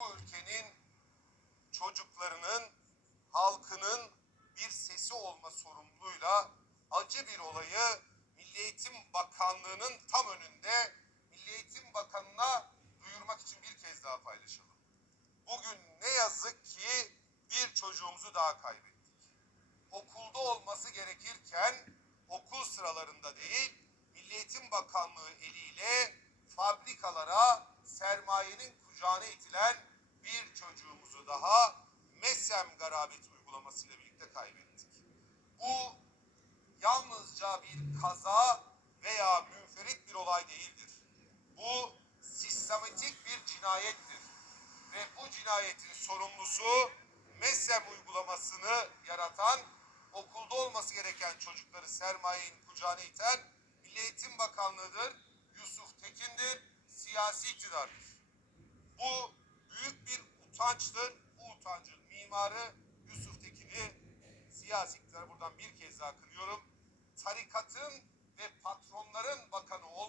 bu ülkenin çocuklarının, halkının bir sesi olma sorumluluğuyla acı bir olayı Milli Eğitim Bakanlığı'nın tam önünde Milli Eğitim Bakanı'na duyurmak için bir kez daha paylaşalım. Bugün ne yazık ki bir çocuğumuzu daha kaybettik. Okulda olması gerekirken okul sıralarında değil, Milli Eğitim Bakanlığı eliyle fabrikalara sermayenin kucağına itilen bir çocuğumuzu daha MESEM garabet uygulamasıyla birlikte kaybettik. Bu yalnızca bir kaza veya münferit bir olay değildir. Bu sistematik bir cinayettir. Ve bu cinayetin sorumlusu MESEM uygulamasını yaratan, okulda olması gereken çocukları sermayenin kucağına iten Milli Eğitim Bakanlığı'dır, Yusuf Tekin'dir, siyasi iktidardır. Bu büyük bir utançtır. Bu utancın mimarı Yusuf Tekin'i siyasi buradan bir kez daha kınıyorum. Tarikatın ve patronların bakanı olmaktan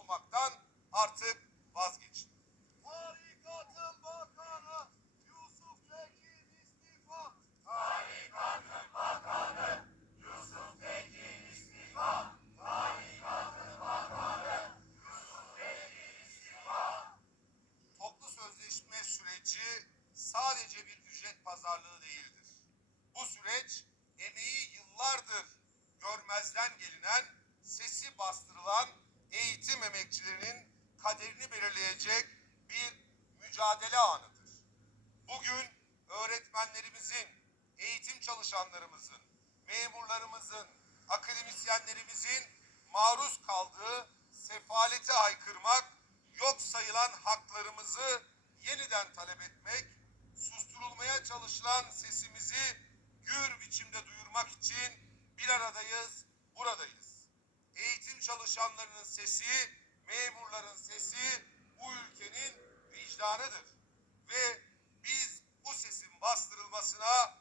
görmezden gelinen, sesi bastırılan eğitim emekçilerinin kaderini belirleyecek bir mücadele anıdır. Bugün öğretmenlerimizin, eğitim çalışanlarımızın, memurlarımızın, akademisyenlerimizin maruz kaldığı sefaleti haykırmak, yok sayılan haklarımızı yeniden talep etmek, susturulmaya çalışılan sesimizi gür biçimde duyurmak için bir aradayız, buradayız. Eğitim çalışanlarının sesi, memurların sesi bu ülkenin vicdanıdır. Ve biz bu sesin bastırılmasına.